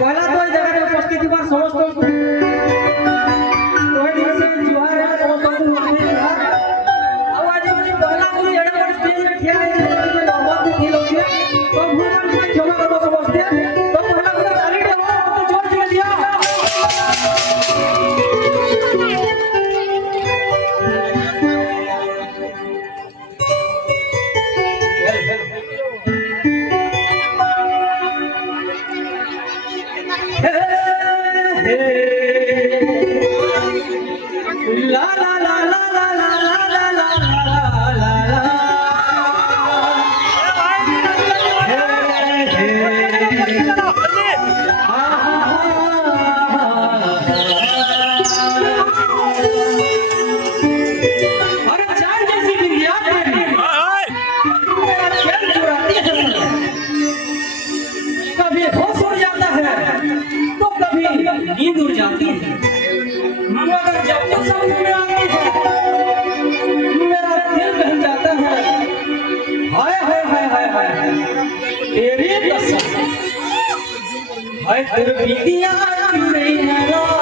पहला तो इस जगह में उपस्थित हुआ समस्त को कोई दिन से जुआ है समस्त को अब आज मुझे पहला मुझे एड़ा पर स्टेज में ठिया है बहुत ही लोग है तो भूमन में क्षमा करो समस्त तो पहला को ताली दे तो जोर से दिया ला ला ला ला ला ला ला ला ला ला ला अरे चाय जैसी बिंदिया कभी होश उड़ जाता है तो कभी नींद उड़ जाती है मगर जब तक समझ में आती है मेरा दिल बहल जाता है हाय हाय हाय हाय हाय तेरी कसम हाय तेरी बिंदिया क्यों नहीं है